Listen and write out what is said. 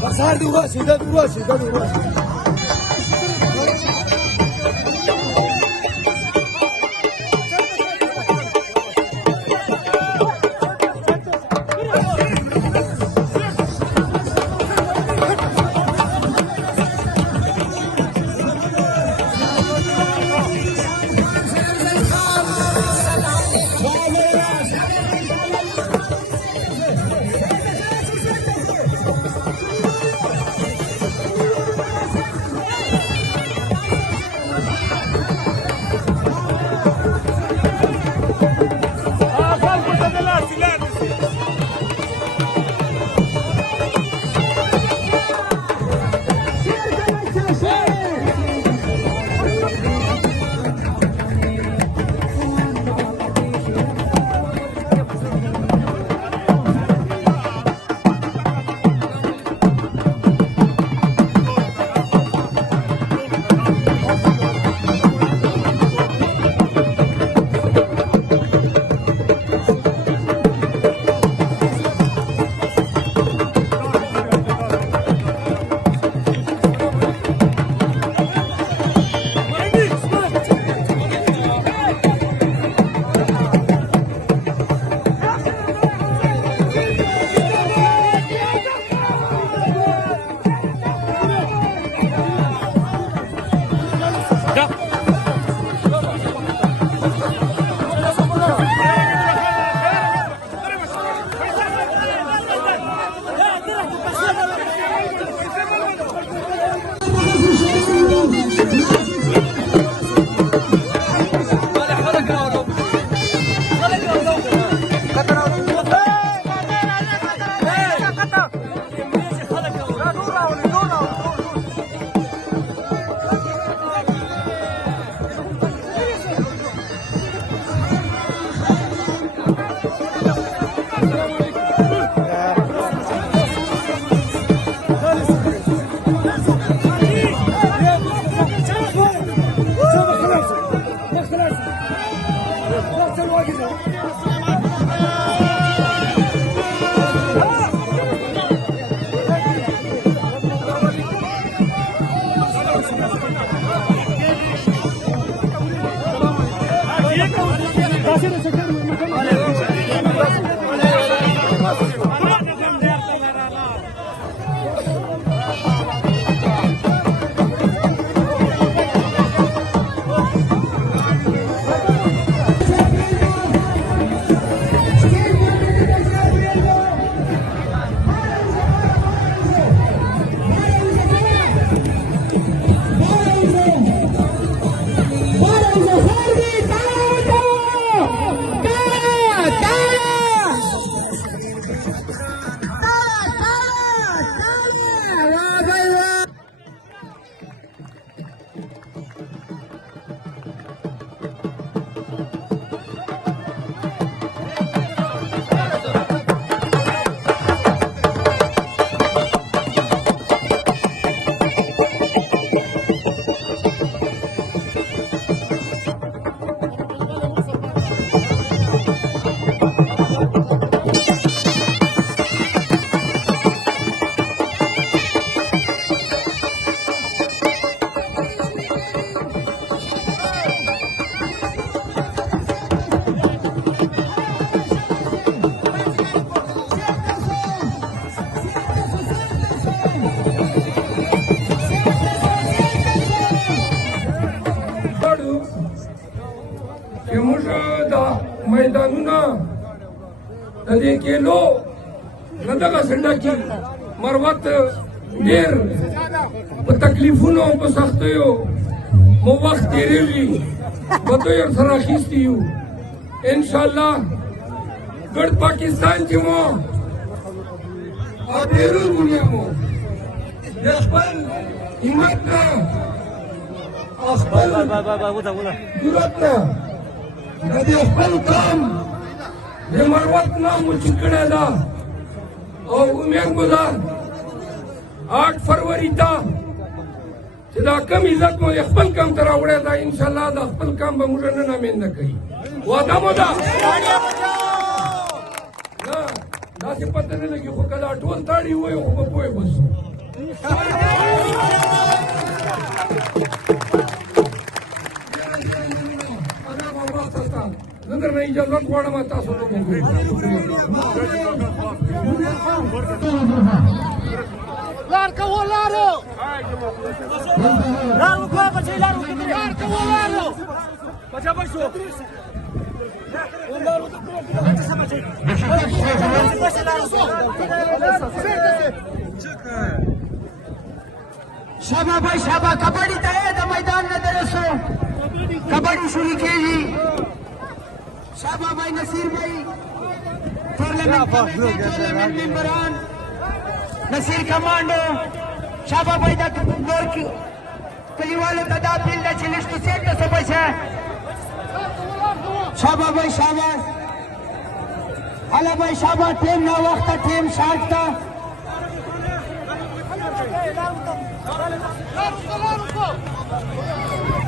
Pasar de Uruguay, ciudad de Uruguay, ciudad de Uruguay. मैदानों दे केलो नदगा संडकी मरवत देर तकलीफों बसख्तियों मो वक्त तेरेवी बतोयर सराखिस्तियों इंशाल्लाह गड पाकिस्तान چې مو او بیرونونه مو د خپل همت نه او خپل جرأت نه د خپل قوم د مروت نه مو چې کړی ده او امید مو ده 8 فروری ته چې دا کم عزت مو خپل کام ته راوړی ده انشاءالله د خپل کام به موږ نن امینده کوي وعده مو ده نه داسې پته نه لګي خو که دا ټول تاړي ووایو خو به پوه بسو زه درنه اجازت غواړم تاسو ته لار کوو لارو لارو کوه بچی لارو لار کوو لارو بچا بچو شابه بھائی شابه کبड्डी ته د میدان نه درسو کبड्डी شروع کیږي شابه بھائی نصیر بھائی پارلیمنٹ ممبران نصیر کمانډو شابه بھائی د نور کلیوالو ته دا پیل د چلیشتو سیټ ته څه پیسه شابه بھائی شابه هلا بھائی شابه ټیم نه وخت ټیم شارټ تا لارو